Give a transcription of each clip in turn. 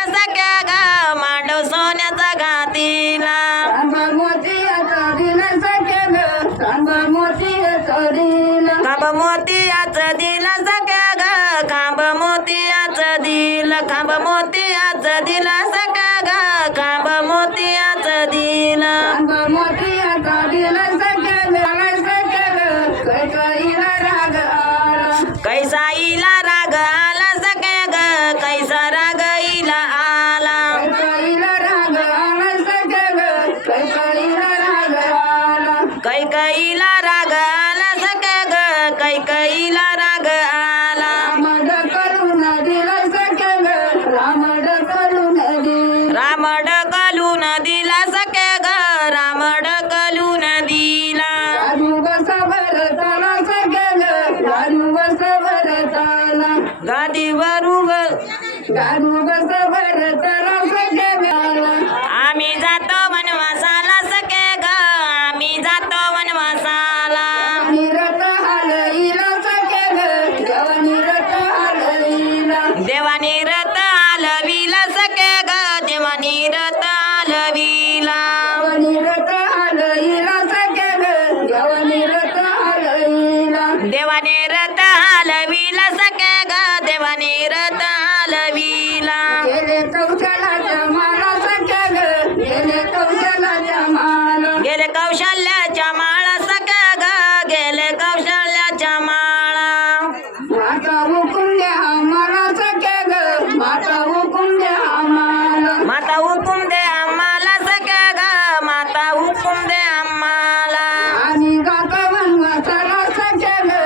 दिला सख्या ग मांडव सोन्याचा घातीला तांबा मोतियाचा दिला सख्या ग तांबा मोतियाचा दिला खांब मोतियाचं दिला सख्या ग खांब मोतियाचं दिलं खांब मोतियाचं दिला सख्या ग खांब मोतियाचं दिलं तांबा मोतियाचा दिला सख्या ग सख्या ग कैकाईला राग आला कैसाईला राग आला सख्या ग कैसा राग हिला आला कैकाईला राग आला सख्या ग कैकाईला राग आला कैकईला राग आला सख्या ग कैकईला राग आला राम ढकलून दिला सख्या ग राम ढकलून दिला राम ढकलून दिला सख्या ग राम ढकलून दिला राजू बसा भरताला सख्या ग राजू बसा भरताला गादीवरून राजू बसा भरताला सख्या ग आम्ही जातो वनवासाला सख्या ग आम्ही जातो वनवासाला निरत हलईला सख्या ग देवा निरत हलईला देवानी रथ आलविला सख्या ग देवानी रथ आलविला निरत हलईला सख्या ग देवा निरत हलईला देवाने रथ आलविला सख्या ग देवाने रथ आलविला गेले कौशलाच्या माला सख्या ग गेले कौशलाच्या माला गेले कौशल्याच्या माळा सख्या ग गेले कौशल्याच्या माळा माता हुकुम द्या आम्हाला सख्या ग माता हुकुम द्या आम्हाला माता हुकुम दे आम्हाला सख्या ग माता हुकुम दे आम्हाला आम्ही गातो वनवासाला सख्या ग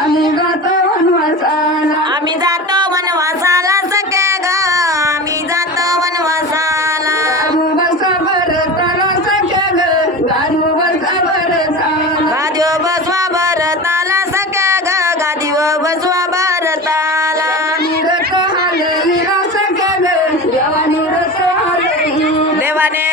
आम्ही गातो वनवासाला आम्ही जातो वनवासाला सख्या ग आम्ही जातो वनवासाला गाडू बसा भरताला सख्या ग गाडू बसा भरताला गादीवर बसवा भरताला सख्या ग गादीवर बसवा भरताला निरत हलईला सख्या ग देवा निरत हलईला देवाने